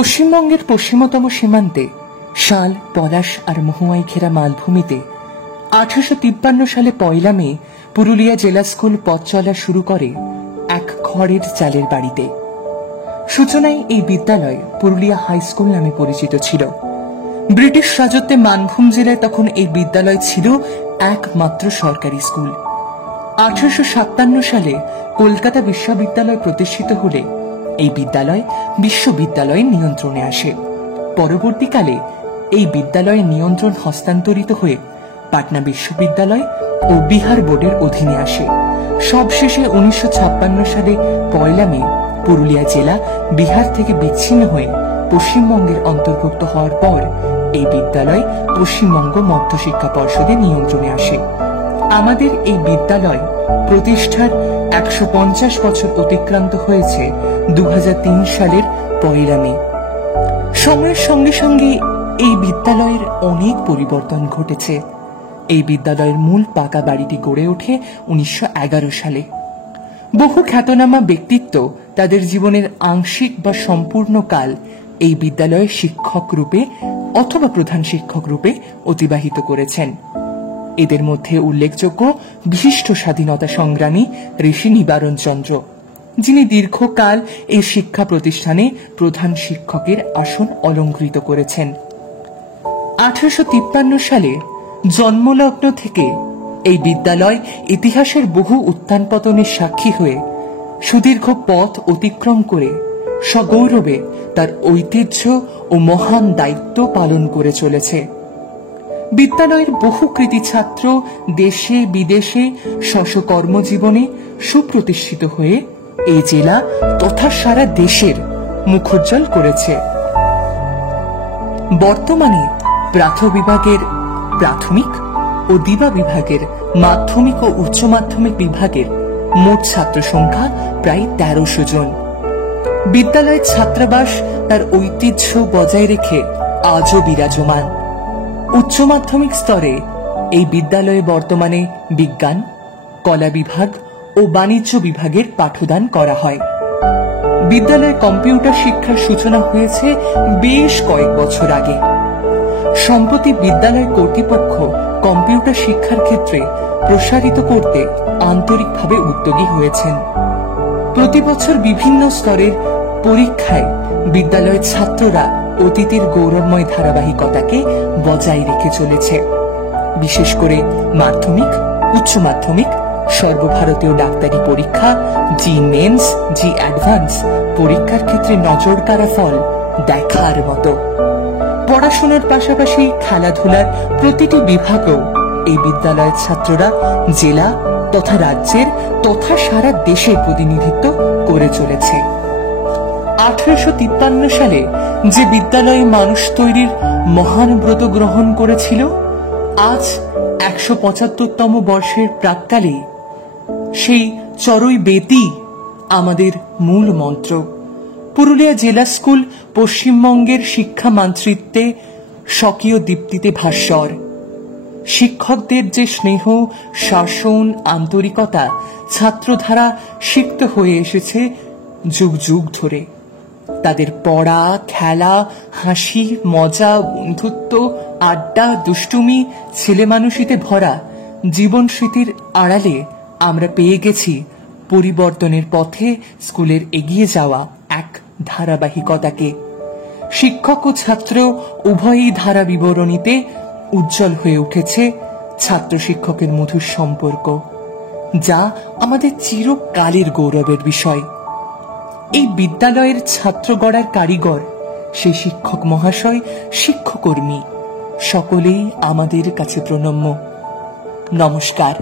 পশ্চিমবঙ্গের পশ্চিমতম সীমান্তে শাল, পলাশ আর মহুয়ায় ঘেরা মালভূমিতে 1853 সালে 1 মে পুরুলিয়া জেলা স্কুল পথ চলা শুরু করে এক খড়ের চালের বাড়িতে। সূচনায় এই বিদ্যালয় পুরুলিয়া হাই স্কুল নামে পরিচিত ছিল। ব্রিটিশ রাজত্বে মানভূম জেলায় তখন এই বিদ্যালয় ছিল একমাত্র সরকারি স্কুল। 1857 সালে কলকাতা বিশ্ববিদ্যালয় প্রতিষ্ঠিত হলে এই বিদ্যালয় বিশ্ববিদ্যালয়ের নিয়ন্ত্রণে আসে। পরবর্তীকালে এই বিদ্যালয়ের নিয়ন্ত্রণ হস্তান্তরিত হয়ে পাটনা বিশ্ববিদ্যালয় ও বিহার বোর্ডের অধীনে আসে। সবশেষে 1956 সালে 1 মে পুরুলিয়া জেলা বিহার থেকে বিচ্ছিন্ন হয়ে পশ্চিমবঙ্গের অন্তর্ভুক্ত হওয়ার পর এই বিদ্যালয় পশ্চিমবঙ্গ মধ্যশিক্ষা পর্ষদের নিয়ন্ত্রণে আসে। আমাদের এই বিদ্যালয় প্রতিষ্ঠার 150 বছর অতিক্রান্ত হয়েছে 2003 সালের 1 মে। সময়ের সঙ্গে সঙ্গে এই বিদ্যালয়ের অনেক পরিবর্তন ঘটেছে। এই বিদ্যালয়ের মূল পাকা বাড়িটি গড়ে ওঠে 1911 সালে। বহু খ্যাতনামা ব্যক্তিত্ব তাদের জীবনের আংশিক বা সম্পূর্ণ কাল এই বিদ্যালয়ে শিক্ষক রূপে অথবা প্রধান শিক্ষক রূপে অতিবাহিত করেছেন। এদের মধ্যে উল্লেখযোগ্য বিশিষ্ট স্বাধীনতা সংগ্রামী ঋষি নিবারণ চন্দ্র, যিনি দীর্ঘকাল এই শিক্ষা প্রতিষ্ঠানে প্রধান শিক্ষকের আসন অলঙ্কৃত করেছেন। 1853 সালে জন্মলগ্ন থেকে এই বিদ্যালয় ইতিহাসের বহু উত্থান পতনের সাক্ষী হয়ে সুদীর্ঘ পথ অতিক্রম করে সগৌরবে তার ঐতিহ্য ও মহান দায়িত্ব পালন করে চলেছে। বিদ্যালয়ের বহু কৃতী ছাত্র দেশে বিদেশে স্ব কর্মজীবনে সুপ্রতিষ্ঠিত হয়ে এই জেলা তথা সারা দেশের মুখোজ্জ্বল করেছে। বর্তমানে প্রাথমিক ও দিবা বিভাগের মাধ্যমিক ও উচ্চ মাধ্যমিক বিভাগের মোট ছাত্র সংখ্যা প্রায় 1300 জন। বিদ্যালয়ের ছাত্রাবাস তার ঐতিহ্য বজায় রেখে আজও বিরাজমান। উচ্চ মাধ্যমিক স্তরে এই বিদ্যালয়ে বর্তমানে বিজ্ঞান, কলা বিভাগ ও বাণিজ্য বিভাগের পাঠদান করা হয়। বিদ্যালয়ে কম্পিউটার শিক্ষার সূচনা হয়েছে বেশ কয়েক বছর আগে। সম্প্রতি বিদ্যালয় কর্তৃপক্ষ কম্পিউটার শিক্ষার ক্ষেত্রে প্রসারিত করতে আন্তরিকভাবে উদ্যোগী হয়েছেন। প্রতি বছর বিভিন্ন স্তরের পরীক্ষায় বিদ্যালয়ের ছাত্ররা অতীতের গৌরবময় ধারাবাহিকতাকে বজায় রেখে চলেছে। বিশেষ করে মাধ্যমিক, উচ্চ মাধ্যমিক, সর্বভারতীয় ডাক্তারি পরীক্ষা, জি মেন্স, জি অ্যাডভান্স পরীক্ষার ক্ষেত্রে নজর কাড়া ফল দেখার মতো। পড়াশোনার পাশাপাশি খেলাধুলার প্রতিটি বিভাগেও এই বিদ্যালয়ের ছাত্ররা জেলা তথা রাজ্যের তথা সারা দেশের প্রতিনিধিত্ব করে চলেছে। 1853 সালে যে বিদ্যালয়ে মানুষ তৈরির মহান ব্রত গ্রহণ করেছিল, আজ 175তম বর্ষের প্রাক্কালে সেই চরই বেতি আমাদের মূল মন্ত্র। পুরুলিয়া জেলা স্কুল পশ্চিমবঙ্গের শিক্ষা মানচিত্রে স্বকীয় দীপ্তিতে ভাস্বর। শিক্ষকদের যে স্নেহ, শাসন, আন্তরিকতা ছাত্রধারা সিক্ত হয়ে এসেছে যুগ যুগ ধরে, তাদের পড়া, খেলা, হাসি, মজা, বন্ধুত্ব, আড্ডা, দুষ্টুমি, ছেলে মানুষিতে ভরা জীবন স্মৃতির আড়ালে আমরা পেয়ে গেছি পরিবর্তনের পথে স্কুলের এগিয়ে যাওয়া এক ধারাবাহিকতাকে। শিক্ষক ও ছাত্র উভয়ই ধারা বিবরণীতে উজ্জ্বল হয়ে উঠেছে ছাত্র শিক্ষকের মধুর সম্পর্ক, যা আমাদের চিরকালের গৌরবের বিষয়। এই বিদ্যালয়ের ছাত্র গড়ার কারিগর, সেই শিক্ষক মহাশয়, শিক্ষককর্মী সকলেই আমাদের কাছে প্রণম্য। নমস্কার।